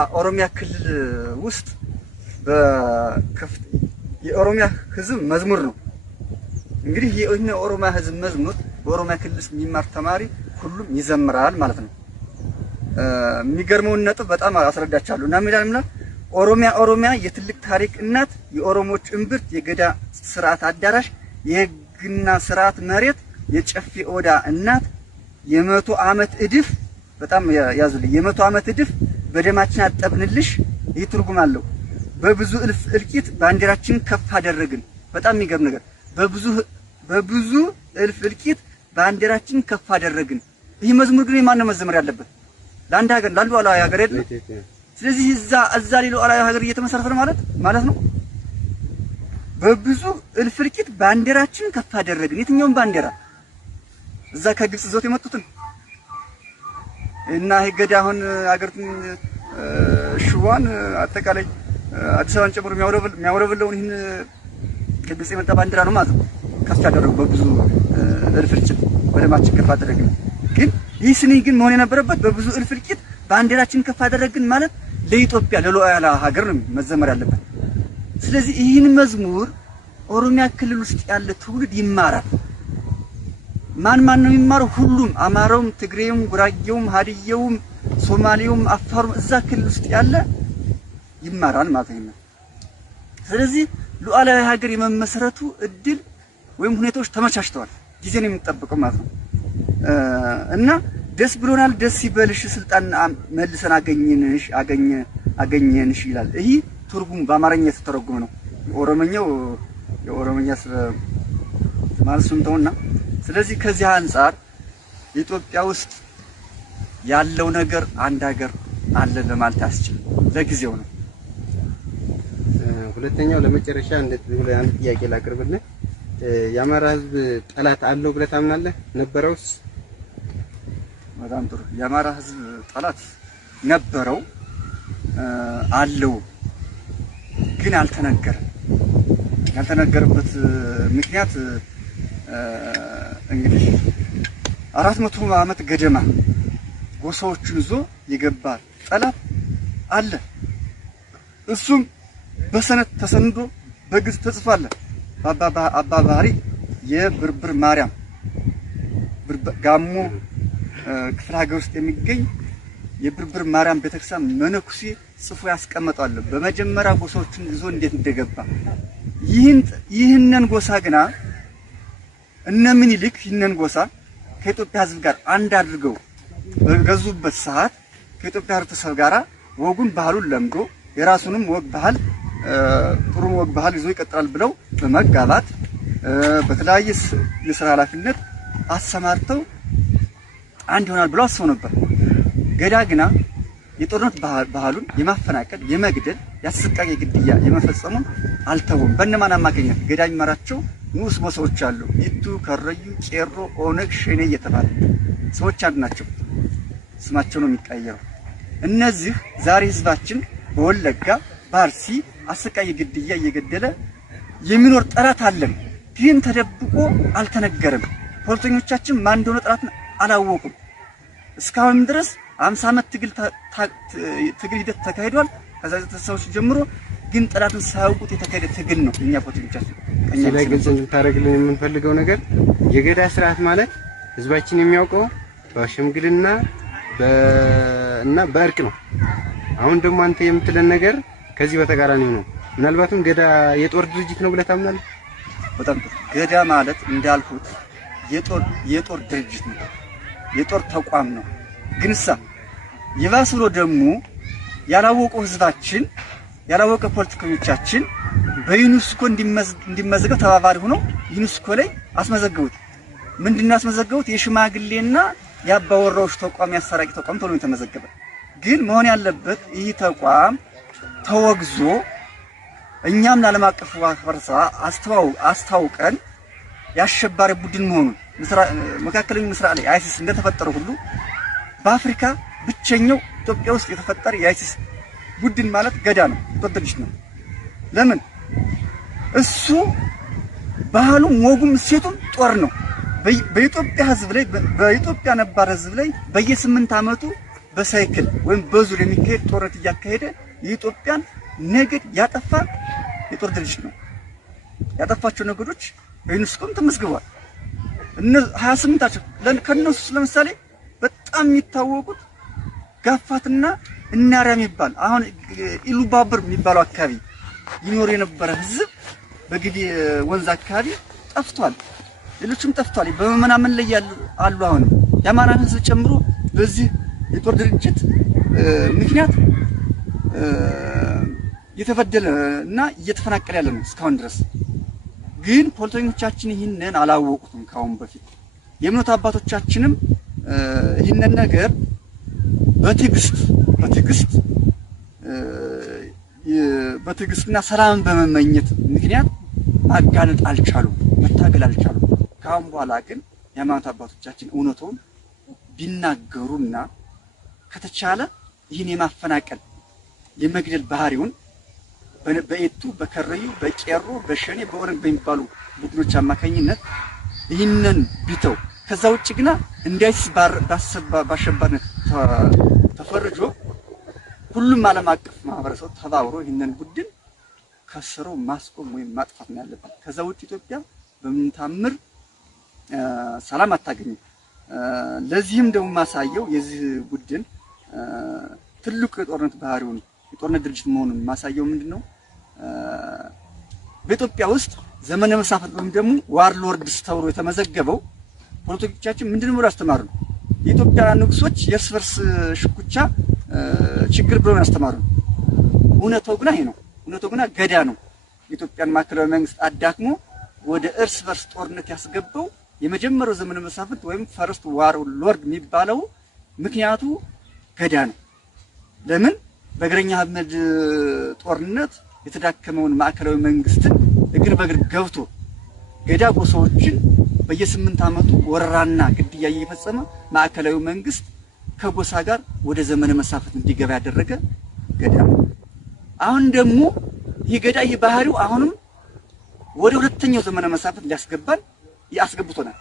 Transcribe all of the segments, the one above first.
በኦሮሚያ ክልል ውስጥ የኦሮሚያ ህዝብ መዝሙር ነው። እንግዲህ የኦሮሚያ ህዝብ መዝሙር በኦሮሚያ ክልል የሚማር ተማሪ ሁሉም ይዘምራል ማለት ነው። የሚገርመውን ነጥብ በጣም አስረዳቻለሁ እና ምን ኦሮሚያ የትልቅ ታሪክ እናት፣ የኦሮሞች እምብርት፣ የገዳ ስርዓት አዳራሽ፣ የህግና ስርዓት መሬት፣ የጨፌ ኦዳ እናት፣ የመቶ ዓመት እድፍ በጣም ያዙልኝ፣ የመቶ ዓመት እድፍ በደማችን አጠብንልሽ። ይህ ትርጉም አለው። በብዙ እልፍ እልቂት ባንዲራችንን ከፍ አደረግን። በጣም የሚገርም ነገር። በብዙ እልፍ እልቂት ባንዲራችንን ከፍ አደረግን። ይህ መዝሙር ግን የማን ነው መዘመር ያለበት? ለአንድ ሀገር ለአንዱ ሉዓላዊ ሀገር አይደል? ስለዚህ እዛ ሉዓላዊ ሀገር እየተመሰረተ ነው ማለት ነው። በብዙ እልፍ እልቂት ባንዲራችንን ከፍ አደረግን። የትኛውን ባንዲራ? እዛ ከግብጽ ይዘውት የመጡትን እና ገዳ አሁን ሀገርን ሽዋን አጠቃላይ አዲስ አበባን ጨምሮ የሚያወረብለውን ይህን ከግብጽ የመጣ ባንዲራ ነው ማለት ነው ከፍ ያደረጉ በብዙ እልፍ እልቂት በደማችን ከፍ አደረግን። ግን ይህ ስኒ ግን መሆን የነበረበት በብዙ እልፍ እልቂት ባንዲራችን ከፍ አደረግን ማለት ለኢትዮጵያ ለሉዓላዊ ሀገር ነው መዘመር ያለበት። ስለዚህ ይህን መዝሙር ኦሮሚያ ክልል ውስጥ ያለ ትውልድ ይማራል። ማን ነው የሚማረው? ሁሉም አማራውም፣ ትግሬውም፣ ጉራጌውም፣ ሀዲየውም፣ ሶማሌውም፣ አፋሩም እዛ ክልል ውስጥ ያለ ይማራል ማለት ነው። ስለዚህ ሉዓላዊ ሀገር የመመስረቱ እድል ወይም ሁኔታዎች ተመቻችተዋል። ጊዜ ነው የሚጠብቀው ማለት ነው። እና ደስ ብሎናል፣ ደስ ይበልሽ፣ ስልጣን መልሰን አገኘንሽ ይላል። ይህ ትርጉሙ በአማርኛ የተተረጎመ ነው። የኦሮሞኛ ማለት ስንተውና ስለዚህ ከዚህ አንፃር ኢትዮጵያ ውስጥ ያለው ነገር አንድ ሀገር አለ ለማለት አያስችልም። ለጊዜው ነው። ሁለተኛው ለመጨረሻ አንድ ጥያቄ ላቅርብልህ። የአማራ ህዝብ ጠላት አለው ብለህ ታምናለህ? ነበረውስ? በጣም ጥሩ። የአማራ ህዝብ ጠላት ነበረው አለው፣ ግን አልተነገረም። ያልተነገረበት ምክንያት እንግዲህ 400 ዓመት ገደማ ጎሳዎችን ይዞ የገባ ጠላት አለ። እሱም በሰነት ተሰንዶ በግዝ ተጽፏል። አባ ባህሪ የብርብር ማርያም ጋሞ ክፍለ ሀገር ውስጥ የሚገኝ የብርብር ማርያም ቤተክርስቲያን መነኩሴ ጽፎ ያስቀመጣል። በመጀመሪያ ጎሳዎችን ይዞ እንዴት እንደገባ ይህንን ጎሳ ግና እነ ምኒልክ ይህንን ጎሳ ከኢትዮጵያ ህዝብ ጋር አንድ አድርገው በገዙበት ሰዓት ከኢትዮጵያ ህብረተሰብ ጋራ ወጉን ባህሉን ለምዶ የራሱንም ወግ ባህል ጥሩ ወግ ባህል ይዞ ይቀጥላል ብለው በመጋባት በተለያየ የሥራ ኃላፊነት አሰማርተው አንድ ይሆናል ብለው አስበው ነበር። ገዳ ግና የጦርነት ባህሉን የማፈናቀል፣ የመግደል፣ ያሰቃቂ ግድያ የመፈጸሙን አልተውም። በእነማን አማካኝነት? ገዳ የሚመራቸው ንዑስ ጎሳዎች አሉ። ኢቱ፣ ከረዩ፣ ቄሮ፣ ኦነግ፣ ሸኔ እየተባለ ሰዎች አንድ ናቸው። ስማቸው ነው የሚቀየረው። እነዚህ ዛሬ ህዝባችን በወለጋ በአርሲ አሰቃቂ ግድያ እየገደለ የሚኖር ጠላት አለን፣ ግን ተደብቆ አልተነገረም። ፖለቲከኞቻችን ማን እንደሆነ ጠላትን አላወቁም። እስካሁን ድረስ 50 ዓመት ትግል ሂደት ተካሂዷል። ከዛ ሰዎች ጀምሮ ግን ጠላትን ሳያውቁት የተካሄደ ትግል ነው። እኛ ፖለቲከኞቻችን እዚህ ላይ ግልጽ እንድታደርግልን የምንፈልገው ነገር የገዳ ስርዓት ማለት ህዝባችን የሚያውቀው በሽምግልና እና በእርቅ ነው። አሁን ደግሞ አንተ የምትለን ነገር ከዚህ በተቃራኒው ነው። ምናልባትም ገዳ የጦር ድርጅት ነው ብለህ ታምናለህ? በጣም ገዳ ማለት እንዳልኩት የጦር ድርጅት ነው፣ የጦር ተቋም ነው። ግንሳ ይባስ ብሎ ደግሞ ያላወቀው ህዝባችን ያላወቀ ፖለቲከኞቻችን በዩኒስኮ እንዲመዘገብ ተባባሪ ሆኖ ዩኒስኮ ላይ አስመዘገቡት። ምንድነው ያስመዘገቡት? የሽማግሌና የአባወራዎች ተቋም ያሰራቂ ተቋም ተብሎ የተመዘገበ። ግን መሆን ያለበት ይህ ተቋም ተወግዞ እኛም ለዓለም አቀፍ ማህበረሰብ አስታውቀን ያሸባሪ ቡድን መሆኑን መካከለኛው ምስራቅ ላይ አይሲስ እንደተፈጠረ ሁሉ በአፍሪካ ብቸኛው ኢትዮጵያ ውስጥ የተፈጠረ የአይሲስ ቡድን ማለት ገዳ ነው፣ ጦር ድርጅት ነው። ለምን? እሱ ባህሉም ወጉም እሴቱም ጦር ነው። በኢትዮጵያ ህዝብ ላይ በኢትዮጵያ ነባር ህዝብ ላይ በየ8 ዓመቱ በሳይክል ወይም በዙር የሚካሄድ ጦርነት እያካሄደ የኢትዮጵያን ነገድ ያጠፋ የጦር ድርጅት ነው። ያጠፋቸው ነገዶች በዩኔስኮም ተመዝግበዋል። 28 ከነሱ ለምሳሌ በጣም የሚታወቁት ጋፋትና እናሪያ የሚባል አሁን ኢሉባብር የሚባለው አካባቢ ይኖር የነበረ ህዝብ በግዲ ወንዝ አካባቢ ጠፍቷል። ሌሎችም ጠፍቷል። በመመናመን ላይ አሉ። አሁን የአማራን ህዝብ ጨምሮ በዚህ የጦር ድርጅት ምክንያት እየተበደለ እና እየተፈናቀለ ያለ ነው እስካሁን ድረስ። ግን ፖለቲከኞቻችን ይህንን አላወቁትም። ካሁን በፊት የእምነት አባቶቻችንም ይህንን ነገር በትዕግስትና ሰላምን በመመኘት ምክንያት ማጋለጥ አልቻሉም፣ መታገል አልቻሉም። ካሁን በኋላ ግን የሃይማኖት አባቶቻችን እውነቱን ቢናገሩና ከተቻለ ይህን የማፈናቀል የመግደል ባህሪውን በኤቱ በከረዩ በቄሮ በሸኔ በኦነግ በሚባሉ ቡድኖች አማካኝነት ይህንን ቢተው ከዛ ውጭ ግና እንዳይስ ባሸባሪነት ተፈርጆ ሁሉም ዓለም አቀፍ ማህበረሰብ ተባብሮ ይህንን ቡድን ከስሩ ማስቆም ወይም ማጥፋት ነው ያለበት። ከዛ ውጭ ኢትዮጵያ በምን ታምር ሰላም አታገኝም። ለዚህም ደግሞ ማሳየው የዚህ ቡድን ትልቁ የጦርነት ባህሪውን የጦርነት ድርጅት መሆኑን ማሳየው ምንድነው? በኢትዮጵያ ውስጥ ዘመነ መሳፍንት ወይም ደግሞ ዋርሎርድስ ተብሎ የተመዘገበው ፖለቲከኞቻችን ምንድነው ብለው ያስተማሩ? የኢትዮጵያ ንጉሶች የእርስ በርስ ሽኩቻ ችግር ብለው ያስተማሩ። እውነታው ግን ይሄ ነው። እውነታው ግን ገዳ ነው። የኢትዮጵያን ማዕከላዊ መንግስት አዳክሞ ወደ እርስ በርስ ጦርነት ያስገባው የመጀመሪያው ዘመነ መሳፍንት ወይም ፈርስት ዋርሎርድ የሚባለው ምክንያቱ ገዳ ነው። ለምን? በእግረኛ አህመድ ጦርነት የተዳከመውን ማዕከላዊ መንግስትን እግር በእግር ገብቶ ገዳ ጎሳዎችን በየ8 ዓመቱ ወረራና ግድያ እየፈጸመ ማዕከላዊ መንግስት ከጎሳ ጋር ወደ ዘመነ መሳፍንት እንዲገባ ያደረገ ገዳ ነው። አሁን ደግሞ ይህ ገዳ ባህሪው አሁንም ወደ ሁለተኛው ዘመነ መሳፍንት ሊያስገባን ያስገብቶናል።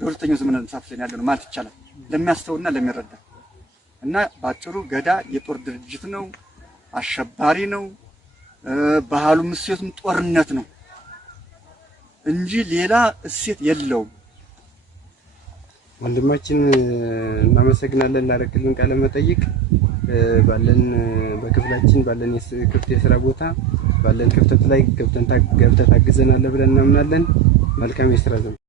ለሁለተኛው ዘመነ መሳፍንት ያለው ማለት ይቻላል ለሚያስተውልና ለሚረዳ። እና ባጭሩ ገዳ የጦር ድርጅት ነው፣ አሸባሪ ነው፣ ባህሉም እሴቱም ጦርነት ነው እንጂ ሌላ እሴት የለውም። ወንድማችን እናመሰግናለን ላደረግልን ቃለ መጠይቅ። ባለን በክፍላችን ባለን ክፍት የሥራ ቦታ ባለን ክፍተት ላይ ገብተን ታግዘናል ብለን እናምናለን። መልካም የሥራ ዘመን